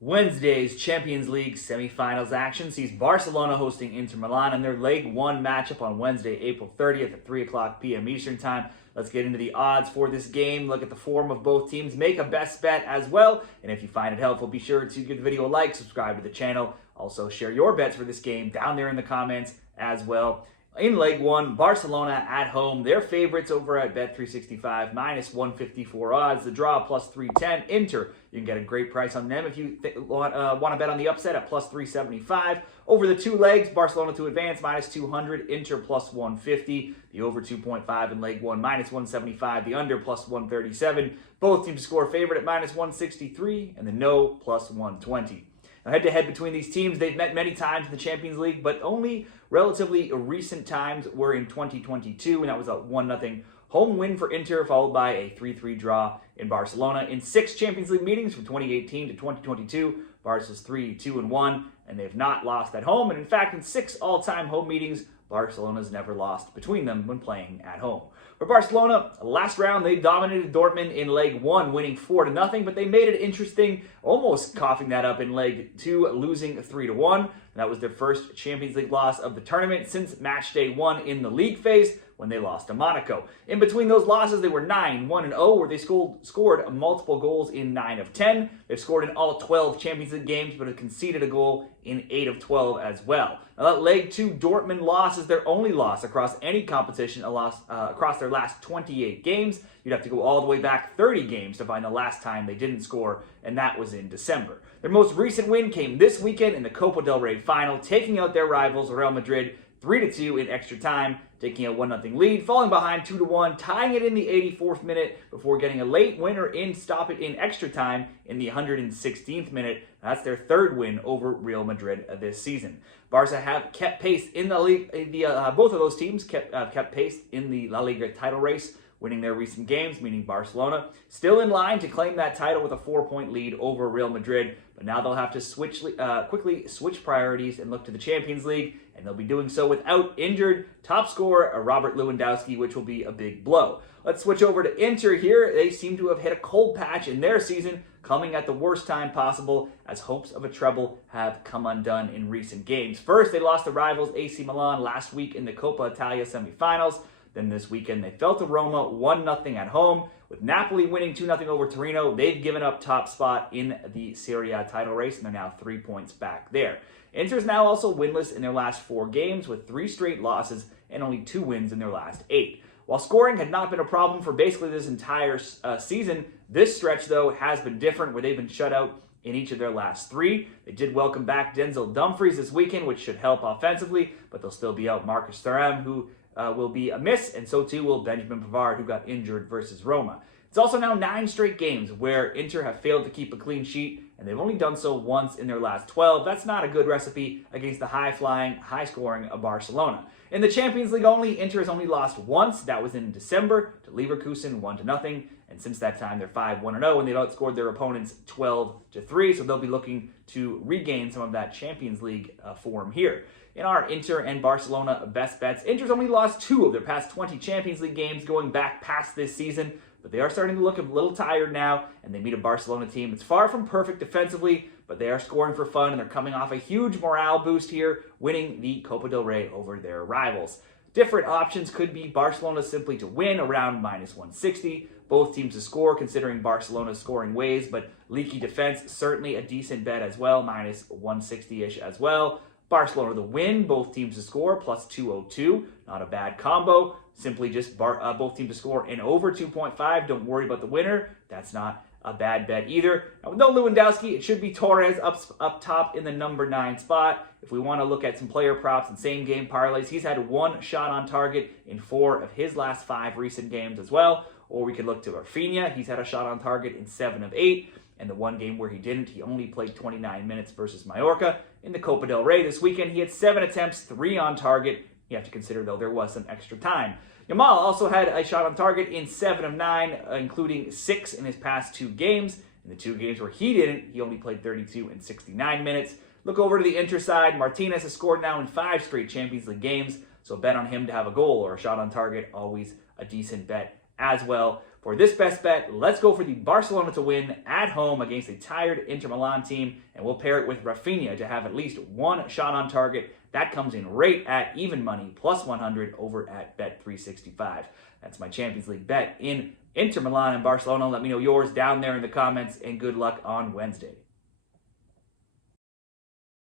Wednesday's Champions League Semifinals action sees Barcelona hosting Inter Milan in their Leg 1 matchup on Wednesday, April 30th at 3 o'clock p.m. Eastern Time. Let's get into the odds for this game, look at the form of both teams, make a best bet as well. And if you find it helpful, be sure to give the video a like, subscribe to the channel. Also, share your bets for this game down there in the comments as well. In Leg 1, Barcelona at home. They're favorites over at Bet365, minus 154 odds. The draw, plus 310. Inter, you can get a great price on them if you want to bet on the upset at plus 375. Over the two legs, Barcelona to advance, minus 200. Inter, plus 150. The over 2.5 in Leg 1, minus 175. The under, plus 137. Both teams to score favorite at minus 163. And the no, plus 120. Head-to-head between these teams, they've met many times in the Champions League, but only relatively recent times were in 2022, and that was a 1-0 home win for Inter, followed by a 3-3 draw in Barcelona. In 6 Champions League meetings from 2018 to 2022, Barca's 3-2-1, and they've not lost at home. And in fact, in 6 all-time home meetings, Barcelona's never lost between them when playing at home. For Barcelona, last round they dominated Dortmund in Leg 1, winning 4-0, but they made it interesting, almost coughing that up in Leg 2, losing 3-1. That was their first Champions League loss of the tournament since match day 1 in the league phase, when they lost to Monaco. In between those losses, they were 9-1-0, where they scored multiple goals in 9 of 10. They've scored in all 12 Champions League games, but have conceded a goal in 8 of 12 as well. Now, that Leg 2 Dortmund loss is their only loss across any competition, across their last 28 games. You'd have to go all the way back 30 games to find the last time they didn't score, and that was in December. Their most recent win came this weekend in the Copa del Rey final, taking out their rivals Real Madrid 3-2 in extra time, taking a 1-0 lead, falling behind 2-1, tying it in the 84th minute before getting a late winner in stop it in extra time in the 116th minute. That's their third win over Real Madrid this season. Barca have kept pace in the league. Both of those teams kept pace in the La Liga title race, winning their recent games, meaning Barcelona still in line to claim that title with a 4-point lead over Real Madrid. But now they'll have to quickly switch priorities and look to the Champions League, and they'll be doing so without injured top scorer Robert Lewandowski, which will be a big blow. Let's switch over to Inter here. They seem to have hit a cold patch in their season, coming at the worst time possible, as hopes of a treble have come undone in recent games. First, they lost to rivals AC Milan last week in the Coppa Italia semifinals. Then this weekend, they fell to Roma 1-0 at home. With Napoli winning 2-0 over Torino, they've given up top spot in the Serie A title race, and they're now 3 points back there. Inter's now also winless in their last 4 games, with 3 straight losses and only 2 wins in their last 8. While scoring had not been a problem for basically this entire season, this stretch, though, has been different, where they've been shut out in each of their last 3. They did welcome back Denzel Dumfries this weekend, which should help offensively, but they'll still be out Marcus Thuram, who will be a miss, and so too will Benjamin Pavard, who got injured versus Roma. It's also now 9 straight games where Inter have failed to keep a clean sheet, and they've only done so once in their last 12. That's not a good recipe against the high-flying, high-scoring Barcelona. In the Champions League only, Inter has only lost once. That was in December to Leverkusen, 1-0. And since that time, they're 5-1-0, and they've outscored their opponents 12-3. So they'll be looking to regain some of that Champions League form here. In our Inter and Barcelona best bets, Inter's only lost 2 of their past 20 Champions League games going back past this season, but they are starting to look a little tired now, and they meet a Barcelona team that's far from perfect defensively, but they are scoring for fun, and they're coming off a huge morale boost here, winning the Copa del Rey over their rivals. Different options could be Barcelona simply to win around minus 160, both teams to score considering Barcelona's scoring ways, but leaky defense, certainly a decent bet as well, minus 160-ish as well. Barcelona to win, both teams to score, plus 202. Not a bad combo. Simply just both teams to score and over 2.5. Don't worry about the winner. That's not a bad bet either. Now, with no Lewandowski, it should be Torres up top in the number 9 spot. If we want to look at some player props and same-game parlays, he's had 1 shot on target in 4 of his last 5 recent games as well. Or we could look to Rafinha. He's had a shot on target in 7 of 8. And the one game where he didn't, he only played 29 minutes versus Mallorca. In the Copa del Rey this weekend, he had 7 attempts, 3 on target. You have to consider, though, there was some extra time. Yamal also had a shot on target in 7 of 9, including 6 in his past 2 games. In the 2 games where he didn't, he only played 32 and 69 minutes. Look over to the Inter side. Martinez has scored now in 5 straight Champions League games, so bet on him to have a goal or a shot on target, always a decent bet as well. For For this best bet, let's go for the Barcelona to win at home against a tired Inter Milan team, and we'll pair it with Rafinha to have at least one shot on target. That comes in right at even money, plus 100 over at Bet365. That's my Champions League bet in Inter Milan and Barcelona. Let me know yours down there in the comments, and good luck on Wednesday.